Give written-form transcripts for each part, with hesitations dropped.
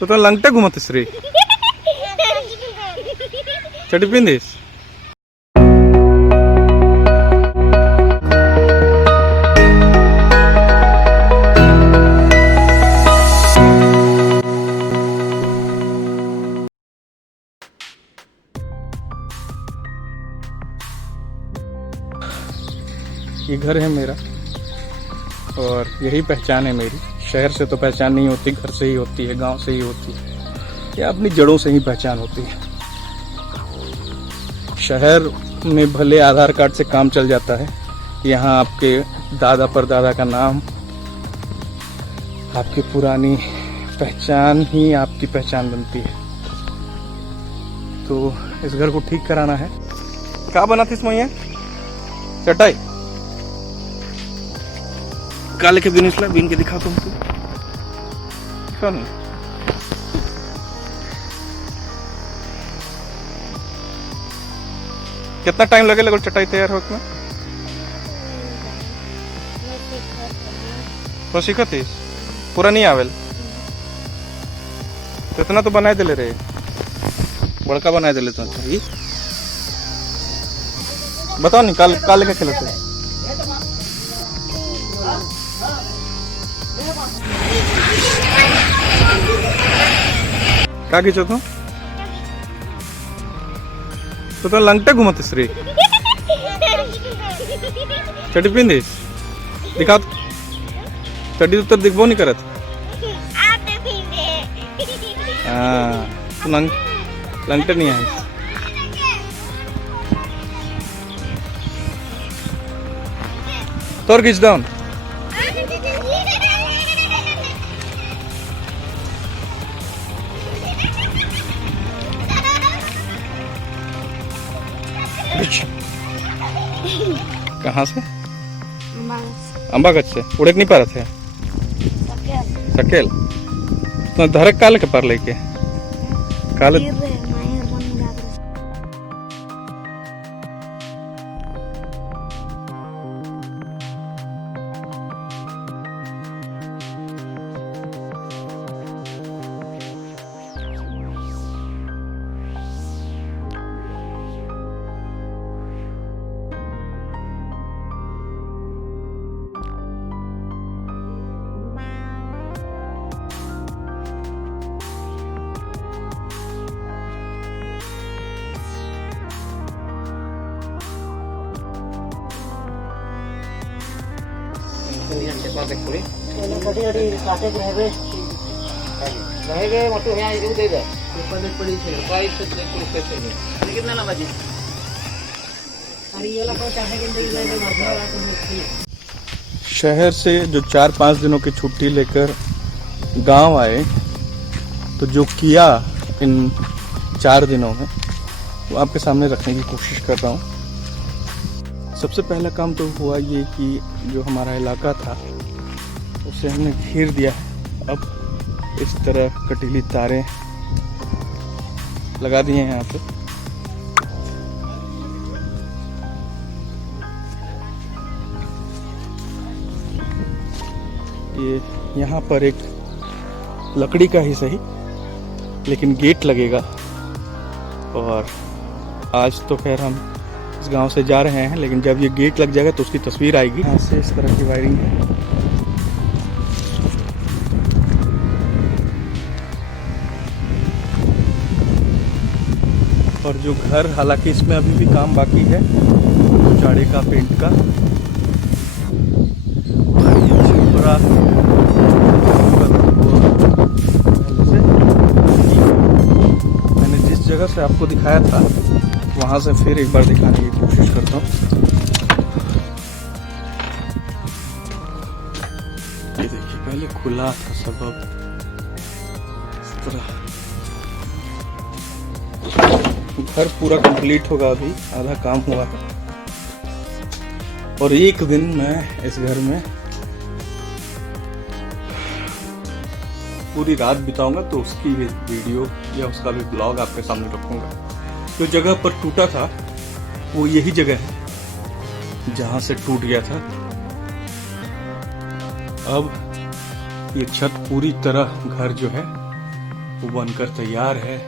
तो लंगटे घुमतीस रे चढ़िपिंदिस ये घर है मेरा और यही पहचान है मेरी। शहर से तो पहचान नहीं होती, घर से ही होती है, गांव से ही होती है, या अपनी जड़ों से ही पहचान होती है। शहर में भले आधार कार्ड से काम चल जाता है, यहाँ आपके दादा परदादा का नाम, आपकी पुरानी पहचान ही आपकी पहचान बनती है। तो इस घर को ठीक कराना है। क्या बना थी इसमें? चटाई काले के बिन बीन के दिखा तुमको क्यों नहीं? कितना टाइम लगेगा चटाई तैयार होने में? तो सीखती पूरा नहीं आवेल तो इतना तो बनाए दिले रे, बड़का बनाए दिले तो बताओ नहीं। काले का खिलाते क्या खींचो तो लंगटे घुमतीस रे चढ़िपिंदिस दिखा चढ़ी तो दिखबो नहीं करत। तो लंगटे नहीं आए तोर खींच डाउन कहाँ से? अम्बागत से उड़े नहीं पा रहे थे सकेल तो धरक काले के पार लेके काले शहर से जो 4-5 दिनों की छुट्टी लेकर गांव आए तो जो किया इन 4 दिनों में वो आपके सामने रखने की कोशिश कर रहा हूँ। सबसे पहला काम तो हुआ ये कि जो हमारा इलाका था उसे हमने घेर दिया है। अब इस तरह कटीली तारें लगा दिए हैं यहाँ पे। ये यहाँ पर एक लकड़ी का ही सही लेकिन गेट लगेगा और आज तो खैर हम इस गांव से जा रहे हैं, लेकिन जब ये गेट लग जाएगा तो उसकी तस्वीर आएगी। यहाँ से इस तरह की वायरिंग है। और जो घर, हालांकि इसमें अभी भी काम बाकी है चाड़े का, पेंट का, पूरा मैंने जिस जगह से आपको दिखाया था वहां से फिर एक बार दिखाने की कोशिश करता हूँ। ये देखिए, पहले खुला था सब, अब इस तरह घर पूरा कंप्लीट होगा। अभी आधा काम हुआ है और एक दिन मैं इस घर में पूरी रात बिताऊंगा, तो उसकी भी वीडियो या उसका भी ब्लॉग आपके सामने रखूंगा। जो जगह पर टूटा था वो यही जगह है जहां से टूट गया था। अब ये छत पूरी तरह घर जो है वो बनकर तैयार है।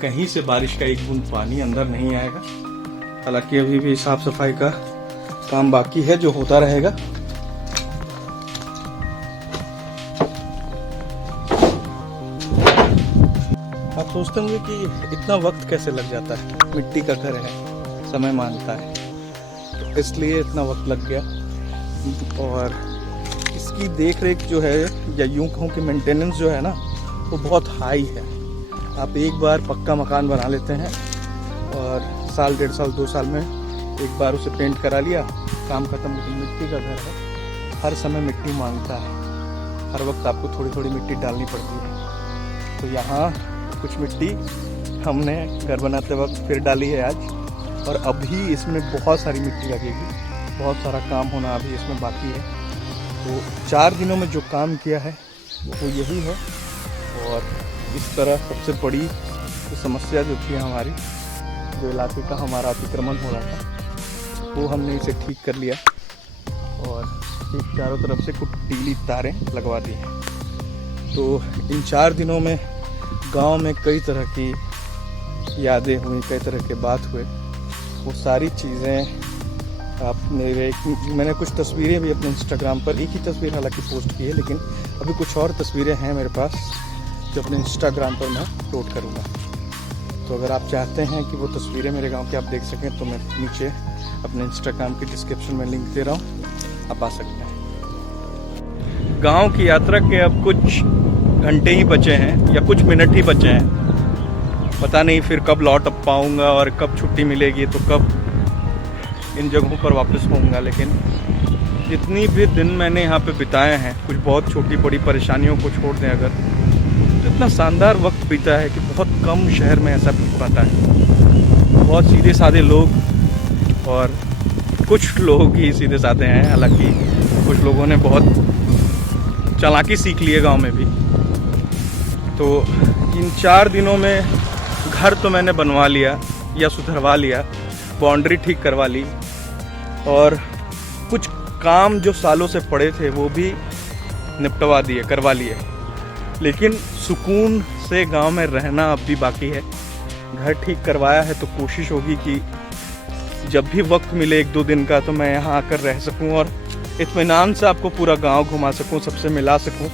कहीं से बारिश का एक बूंद पानी अंदर नहीं आएगा। हालांकि अभी भी साफ सफाई का काम बाकी है जो होता रहेगा। आप सोचते होंगे कि इतना वक्त कैसे लग जाता है, मिट्टी का घर है, समय मांगता है, तो इसलिए इतना वक्त लग गया। और इसकी देख रेख जो है, या यूं कहूँ कि मेंटेनेंस जो है ना, वो बहुत हाई है। आप एक बार पक्का मकान बना लेते हैं और साल, 1.5 साल, 2 साल में एक बार उसे पेंट करा लिया, काम खत्म। लेकिन मिट्टी का घर है, हर समय मिट्टी मांगता है, हर वक्त आपको थोड़ी थोड़ी मिट्टी डालनी पड़ती है। तो यहाँ कुछ मिट्टी हमने घर बनाते वक्त फिर डाली है आज, और अभी इसमें बहुत सारी मिट्टी लगेगी। बहुत सारा काम होना अभी इसमें बाकी है। तो 4 दिनों में जो काम किया है वो यही है। और इस तरह सबसे बड़ी समस्या जो थी हमारी, जो इलाके का हमारा अतिक्रमण हो रहा था, वो हमने इसे ठीक कर लिया और एक चारों तरफ से कुछ टीली तारें लगवा दी हैं। तो इन 4 दिनों में गांव में कई तरह की यादें हुई, कई तरह के बात हुए। वो सारी चीज़ें मैंने कुछ तस्वीरें भी अपने इंस्टाग्राम पर, एक ही तस्वीर हालांकि पोस्ट की है, लेकिन अभी कुछ और तस्वीरें हैं मेरे पास जो अपने इंस्टाग्राम पर मैं अपलोड करूँगा। तो अगर आप चाहते हैं कि वो तस्वीरें मेरे गांव की आप देख सकें, तो मैं नीचे अपने इंस्टाग्राम की डिस्क्रिप्शन में लिंक दे रहा हूँ, आप आ सकते हैं। गांव की यात्रा के अब कुछ घंटे ही बचे हैं या कुछ मिनट ही बचे हैं। पता नहीं फिर कब लौट पाऊँगा और कब छुट्टी मिलेगी, तो कब इन जगहों पर वापस होऊंगा। लेकिन जितनी भी दिन मैंने यहाँ पे बिताए हैं, कुछ बहुत छोटी बड़ी परेशानियों को छोड़ दें अगर, तो इतना शानदार वक्त बीता है कि बहुत कम शहर में ऐसा बीत पाता है। बहुत सीधे साधे लोग, और कुछ लोग ही सीधे साधे हैं, हालांकि कुछ लोगों ने बहुत चालाकी सीख ली है गाँव में भी। तो इन 4 दिनों में घर तो मैंने बनवा लिया या सुधरवा लिया, बाउंड्री ठीक करवा ली, और कुछ काम जो सालों से पड़े थे वो भी निपटवा दिए, करवा लिए। लेकिन सुकून से गांव में रहना अब भी बाकी है। घर ठीक करवाया है तो कोशिश होगी कि जब भी वक्त मिले 1-2 दिन का, तो मैं यहाँ आकर रह सकूँ और इत्मीनान से आपको पूरा गांव घुमा सकूँ, सबसे मिला सकूँ।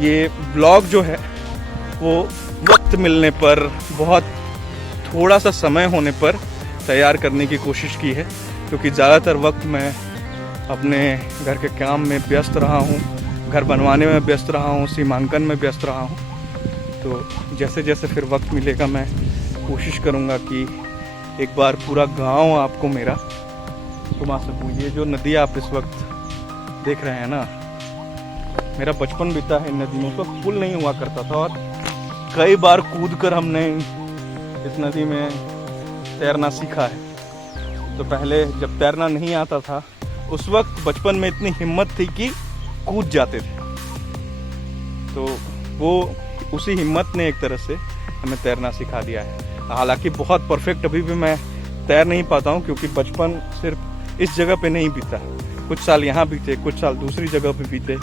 ये ब्लॉग जो है वो वक्त मिलने पर, बहुत थोड़ा सा समय होने पर तैयार करने की कोशिश की है, क्योंकि ज़्यादातर वक्त मैं अपने घर के काम में व्यस्त रहा हूँ, घर बनवाने में व्यस्त रहा हूँ, सीमांकन में व्यस्त रहा हूँ। तो जैसे जैसे फिर वक्त मिलेगा मैं कोशिश करूँगा कि एक बार पूरा गांव आपको मेरा घुमा सकूँ। ये जो नदी आप इस वक्त देख रहे हैं ना, मेरा बचपन बीता है इन नदियों पर। पुल नहीं हुआ करता था और कई बार कूदकर हमने इस नदी में तैरना सीखा है। तो पहले जब तैरना नहीं आता था, उस वक्त बचपन में इतनी हिम्मत थी कि कूद जाते थे। तो वो उसी हिम्मत ने एक तरह से हमें तैरना सिखा दिया है। हालांकि बहुत परफेक्ट अभी भी मैं तैर नहीं पाता हूँ, क्योंकि बचपन सिर्फ इस जगह पे नहीं बीता, कुछ साल यहाँ बीते, कुछ साल दूसरी जगह पे बीते।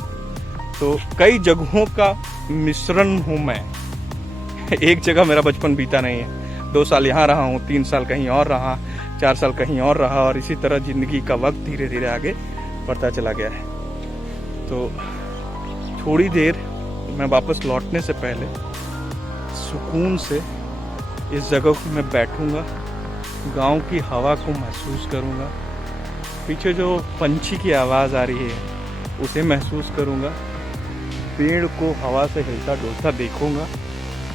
तो कई जगहों का मिश्रण हूँ मैं। एक जगह मेरा बचपन बीता नहीं है। 2 साल यहाँ रहा हूँ, 3 साल कहीं और रहा, 4 साल कहीं और रहा, और इसी तरह ज़िंदगी का वक्त धीरे धीरे आगे बढ़ता चला गया है। तो थोड़ी देर मैं वापस लौटने से पहले सुकून से इस जगह को मैं बैठूंगा, गांव की हवा को महसूस करूंगा, पीछे जो पंछी की आवाज़ आ रही है उसे महसूस करूंगा, पेड़ को हवा से हिलता डुलता देखूंगा।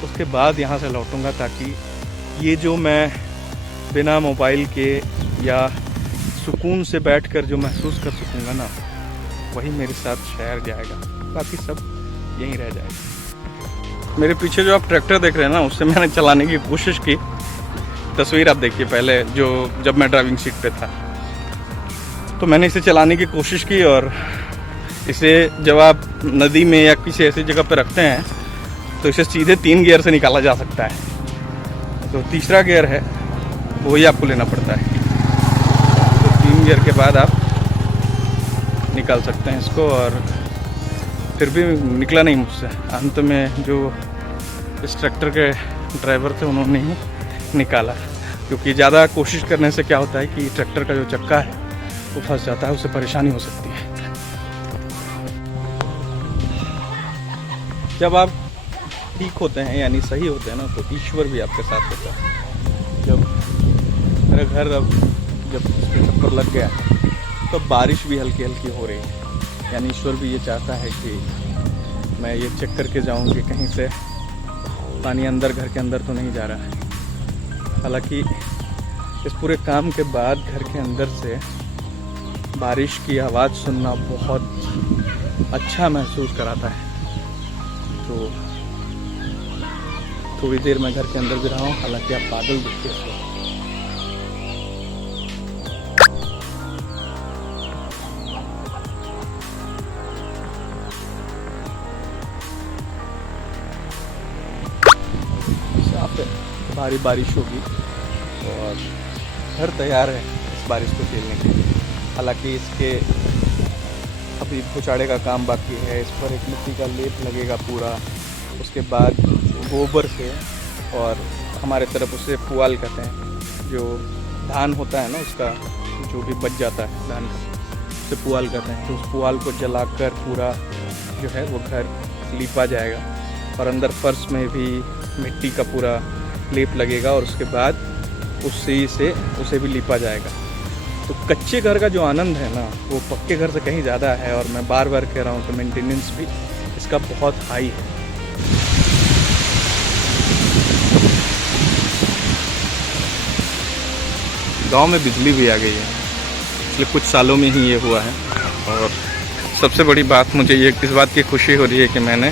उसके बाद यहाँ से लौटूंगा, ताकि ये जो मैं बिना मोबाइल के या सुकून से बैठकर जो महसूस कर सकूंगा ना, वही मेरे साथ शहर जाएगा, बाकी सब यहीं रह जाएगा। मेरे पीछे जो आप ट्रैक्टर देख रहे हैं ना, उससे मैंने चलाने की कोशिश की। तस्वीर आप देखिए पहले, जो जब मैं ड्राइविंग सीट पे था, तो मैंने इसे चलाने की कोशिश की। और इसे जब आप नदी में या किसी ऐसी जगह पे रखते हैं, तो इसे सीधे 3 गियर से निकाला जा सकता है। तो तीसरा गियर है वही आपको लेना पड़ता है। तो 3 गियर के बाद आप निकाल सकते हैं इसको। और फिर भी निकला नहीं मुझसे। अंत में जो इस ट्रैक्टर के ड्राइवर थे, उन्होंने ही निकाला, क्योंकि ज़्यादा कोशिश करने से क्या होता है कि ट्रैक्टर का जो चक्का है वो फंस जाता है, उससे परेशानी हो सकती है। जब आप ठीक होते हैं यानी सही होते हैं ना, तो ईश्वर भी आपके साथ होता है। जब मेरा घर अब जब इसके चक्कर लग गया तो बारिश भी हल्की हल्की हो रही है, यानी ईश्वर भी ये चाहता है कि मैं ये चेक करके जाऊँ कि कहीं से पानी अंदर घर के अंदर तो नहीं जा रहा है। हालांकि इस पूरे काम के बाद घर के अंदर से बारिश की आवाज़ सुनना बहुत अच्छा महसूस कराता है। तो थोड़ी देर मैं घर के अंदर भी रहा हूँ, हालांकि आप बादल देखिए। साफ है, भारी बारिश होगी और घर तैयार है इस बारिश को झेलने के लिए। हालांकि इसके अभी पुचाड़े का काम बाकी है, इस पर एक मिट्टी का लेप लगेगा पूरा, उसके बाद गोबर से, और हमारे तरफ उसे पुआल कहते हैं, जो धान होता है ना उसका जो भी बच जाता है धान का, उसे पुआल कहते हैं। तो उस पुआल को जलाकर पूरा जो है वो घर लीपा जाएगा, और अंदर फर्श में भी मिट्टी का पूरा लेप लगेगा, और उसके बाद उसी से उसे भी लीपा जाएगा। तो कच्चे घर का जो आनंद है ना वो पक्के घर से कहीं ज़्यादा है, और मैं बार बार कह रहा हूँ कि मेंटेनेंस भी इसका बहुत हाई है। गांव में बिजली भी आ गई है, इसलिए कुछ सालों में ही ये हुआ है। और सबसे बड़ी बात मुझे ये इस बात की खुशी हो रही है कि मैंने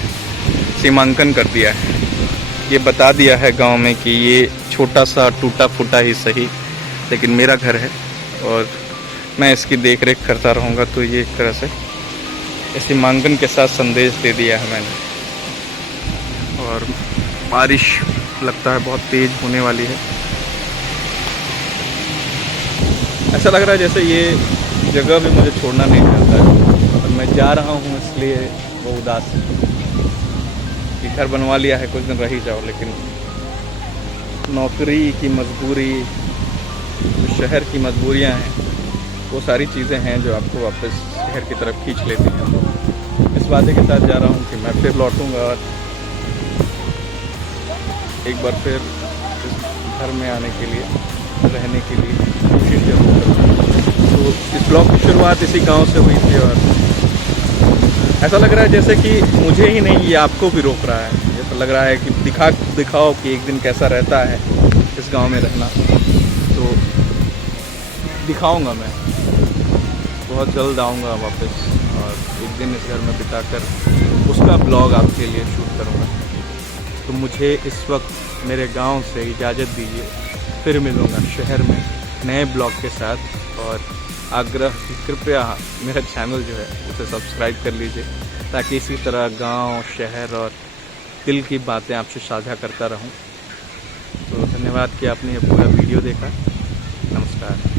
सीमांकन कर दिया है, ये बता दिया है गांव में कि ये छोटा सा टूटा फूटा ही सही लेकिन मेरा घर है और मैं इसकी देख रेख करता रहूँगा। तो ये एक तरह से इस सीमांकन के साथ संदेश दे दिया है मैंने। और बारिश लगता है बहुत तेज़ होने वाली है। ऐसा लग रहा है जैसे ये जगह भी मुझे छोड़ना नहीं चाहता है, और मैं जा रहा हूँ इसलिए वो उदास है कि घर बनवा लिया है, कुछ दिन रह ही जाओ। लेकिन नौकरी की मजबूरी, जो शहर की मजबूरियाँ हैं, वो सारी चीज़ें हैं जो आपको वापस शहर की तरफ खींच लेती हैं। तो इस वादे के साथ जा रहा हूँ कि मैं फिर लौटूंगा और एक बार फिर इस घर में आने के लिए, रहने के लिए कोशिश जरूर करूँगा। तो इस ब्लॉग की शुरुआत इसी गांव से हुई थी, और ऐसा लग रहा है जैसे कि मुझे ही नहीं ये आपको भी रोक रहा है। ऐसा लग रहा है कि दिखाओ कि एक दिन कैसा रहता है इस गांव में रहना। तो दिखाऊंगा, मैं बहुत जल्द आऊंगा वापस और एक दिन इस घर में बिताकर उसका ब्लॉग आपके लिए शूट करूंगा। तो मुझे इस वक्त मेरे गांव से इजाज़त दीजिए, फिर मिलूंगा शहर में नए ब्लॉग के साथ। और आग्रह कि कृपया मेरा चैनल जो है उसे सब्सक्राइब कर लीजिए, ताकि इसी तरह गांव, शहर और दिल की बातें आपसे साझा करता रहूं। तो धन्यवाद कि आपने ये पूरा वीडियो देखा। नमस्कार।